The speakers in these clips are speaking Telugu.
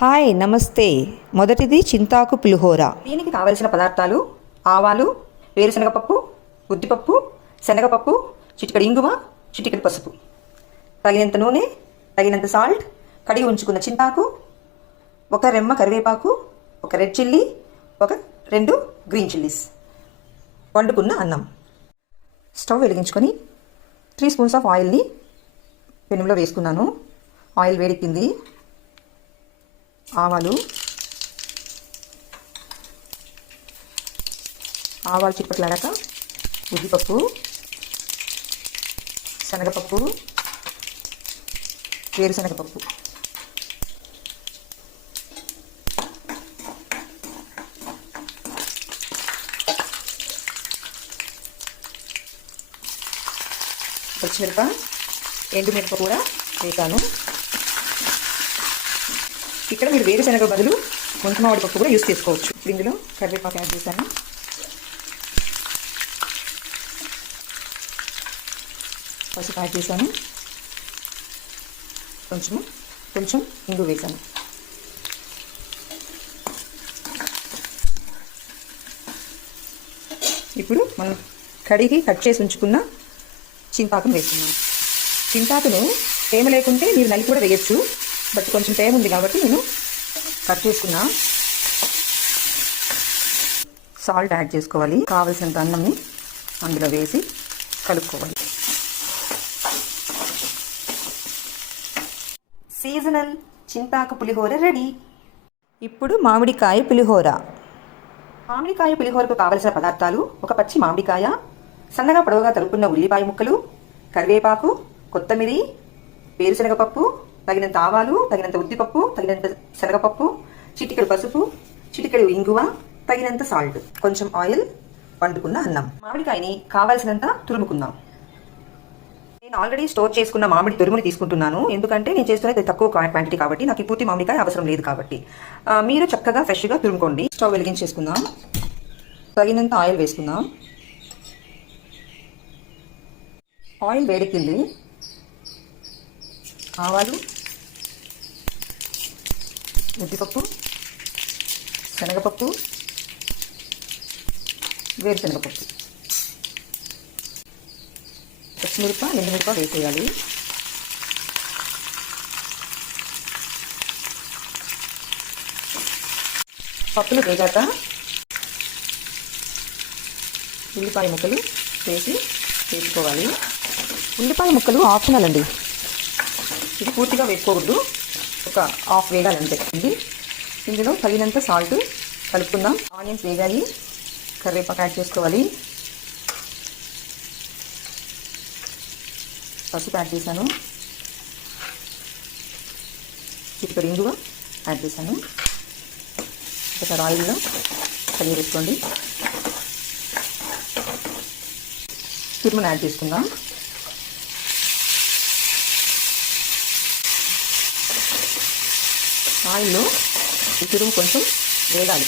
హాయ్ నమస్తే. మొదటిది చింతాకు పులిహోర. దీనికి కావలసిన పదార్థాలు: ఆవాలు, వేరుశనగపప్పు, ఉద్దిపప్పు, శనగపప్పు, చిటికెడు ఇంగువ, చిటికెడు పసుపు, తగినంత నూనె, తగినంత సాల్ట్, కడిగి ఉంచుకున్న చింతాకు, ఒక రెమ్మ కరివేపాకు, ఒక రెడ్ చిల్లీ, ఒక 2 గ్రీన్ చిల్లీస్, వండుకున్న అన్నం. స్టవ్ వెలిగించుకొని 3 స్పూన్స్ ఆఫ్ ఆయిల్ని పెనంలో వేసుకున్నాను. ఆయిల్ వేడెక్కింది. ఆవాలు చిప్పట్లాడాక ఉద్దిపప్పు, శనగపప్పు, వేరుశనగపప్పు, పచ్చిమిరప, ఎండుమిరప కూడా వేసాను. ఇక్కడ మీరు వేరుశనగ బదులు ముంతమామిడి పప్పు కూడా యూస్ చేసుకోవచ్చు. ఇందులో కరివేపాకు యాడ్ చేశాను. పసుపు యాడ్ చేశాను. కొంచెం ఇంగు వేశాను. ఇప్పుడు మనం కడిగి కట్ చేసి ఉంచుకున్న చింతాకును వేస్తున్నాను. చింతాకును తేమ లేకుంటే మీరు నలిపి కూడా వేయచ్చు. బట్ కొంచెం తేమ ఉంది కాబట్టి నేను కట్ చేసుకున్నా. సాల్ట్ యాడ్ చేసుకోవాలి. కావలసినంత అన్నంని అందులో వేసి కలుపుకోవాలి. సీజనల్ చింతాకు పులిహోర రెడీ. ఇప్పుడు మామిడికాయ పులిహోర. మామిడికాయ పులిహోరకు కావలసిన పదార్థాలు: ఒక పచ్చి మామిడికాయ, సన్నగా పొడవుగా తరుక్కున్న ఉల్లిపాయ ముక్కలు, కరివేపాకు, కొత్తిమీర, వేరుశనగపప్పు, తగినంత ఆవాలు, తగినంత ఉద్దిపప్పు, తగినంత శనగపప్పు, చిటికెడు పసుపు, చిటికెడు ఇంగువ, తగినంత సాల్ట్, కొంచెం ఆయిల్, వండుకున్న అన్నం. మామిడికాయని కావాల్సినంత తురుముకుందాం. నేను ఆల్రెడీ స్టోర్ చేసుకున్న మామిడి తురుముని తీసుకుంటున్నాను. ఎందుకంటే నేను చేస్తున్నది తక్కువ క్వాంటిటీ కాబట్టి నాకు ఈ పూర్తి మామిడికాయ అవసరం లేదు కాబట్టి. మీరు చక్కగా ఫ్రెష్గా తురుముకోండి. స్టవ్ వెలిగించేసుకుందాం. తగినంత ఆయిల్ వేసుకుందాం. ఆయిల్ వేడెక్కింది. ఆవాలు, ఉద్దిపప్పు, శనగపప్పు, వేరుశనగపప్పు, పచ్చిమిరప, ఎండుమిరప వేసేయాలి. పప్పులు వేగాక ఉల్లిపాయ ముక్కలు వేసుకోవాలి. ఉల్లిపాయ ముక్కలు ఆప్షనల్ అండి. ఇది పూర్తిగా వేసుకోకూడదు. ఒక హాఫ్ వేగాలంటే. ఇందులో తగినంత సాల్ట్ కలుపుకుందాం. ఆనియన్స్ వేగాలి. కరివేపాకు యాడ్ చేసుకోవాలి. పసుపు యాడ్ చేశాను. చిటికెడు ఇంగువ యాడ్ చేశాను. ఒకసారి ఆయిల్లో కలిగి వేసుకోండి. తురుమును యాడ్ చేసుకుందాం. ఆయిల్లో ఈ తురుము కొంచెం వేగాలి.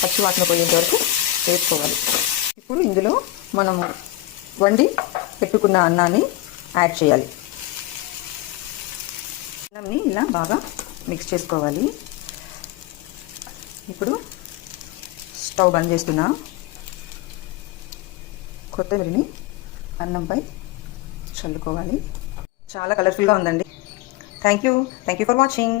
పచ్చివాసన పోయేంత వరకు వేసుకోవాలి. ఇప్పుడు ఇందులో మనము వండి పెట్టుకున్న అన్నాన్ని యాడ్ చేయాలి. అన్నంని ఇలా బాగా మిక్స్ చేసుకోవాలి. ఇప్పుడు స్టవ్ బంద్ చేస్తున్నా. కొత్తిమీరని అన్నంపై చల్లుకోవాలి. చాలా కలర్ఫుల్గా ఉందండి. Thank you for watching.